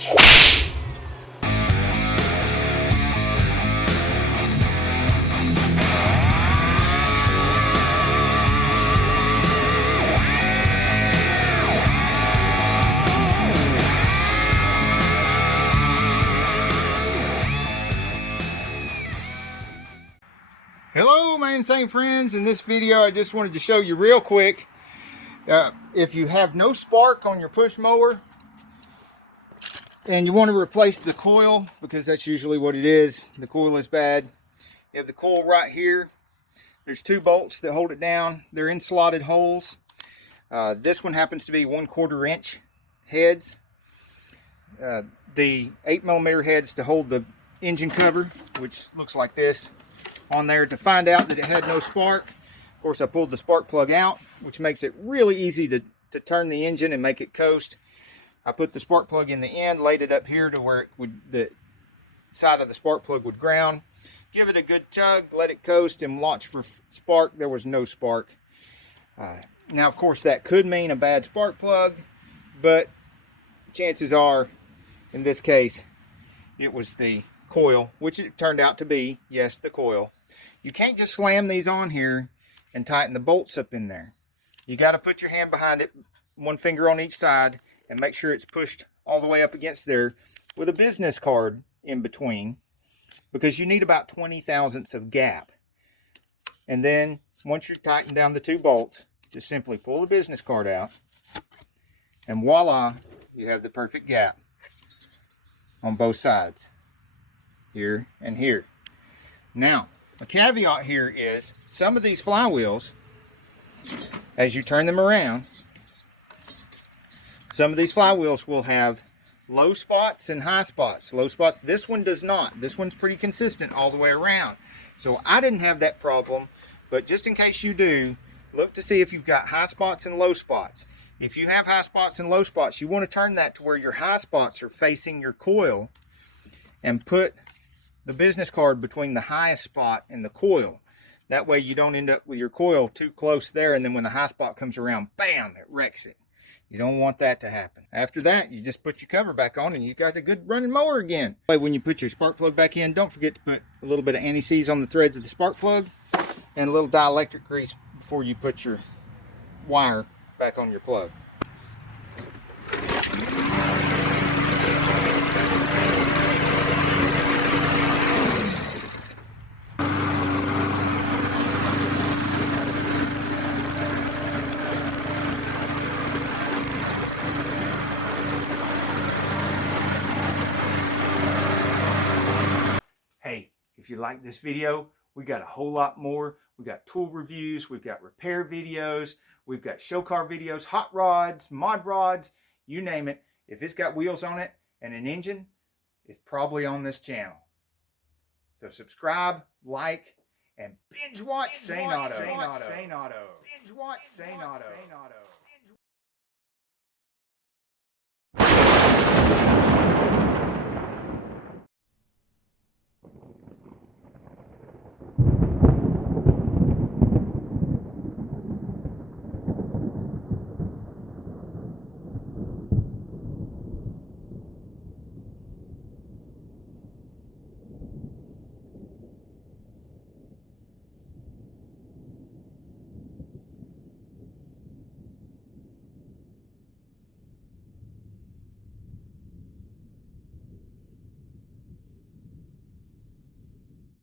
Hello my Sane friends. In this video I just wanted to show you real quick, if you have no spark on your push mower and you want to replace the coil, because that's usually what it is, the coil is bad. You have the coil right here. There's two bolts that hold it down. They're in slotted holes. This one happens to be 1/4 inch heads. The 8mm heads to hold the engine cover, which looks like this on there. To find out that it had no spark, of course I pulled the spark plug out, which makes it really easy to turn the engine and make it coast. I put the spark plug in the end, laid it up here to where the side of the spark plug would ground. Give it a good tug, let it coast, and watch for spark. There was no spark. Now of course that could mean a bad spark plug, but chances are in this case it was the coil, which it turned out to be. Yes, the coil. You can't just slam these on here and tighten the bolts up in there. You got to put your hand behind it, one finger on each side, and make sure it's pushed all the way up against there with a business card in between, because you need about 20 thousandths of gap. And then once you're tightened down the two bolts, just simply pull the business card out, and voila, you have the perfect gap on both sides, here and here. Now a caveat here is some of these flywheels, as you turn them around, some of these flywheels will have low spots and high spots. Low spots, this one does not. This one's pretty consistent all the way around. So I didn't have that problem, but just in case you do, look to see if you've got high spots and low spots. If you have high spots and low spots, you want to turn that to where your high spots are facing your coil, and put the business card between the highest spot and the coil. That way you don't end up with your coil too close there, and then when the high spot comes around, bam, it wrecks it. You don't want that to happen. After that, you just put your cover back on and you got a good running mower again. When you put your spark plug back in, don't forget to put a little bit of anti-seize on the threads of the spark plug and a little dielectric grease before you put your wire back on your plug. Hey, if you like this video, we got a whole lot more. We got tool reviews, we've got repair videos, we've got show car videos, hot rods, mod rods, you name it. If it's got wheels on it and an engine, it's probably on this channel. So subscribe, like, and binge watch Saneauto. Binge watch Saneauto.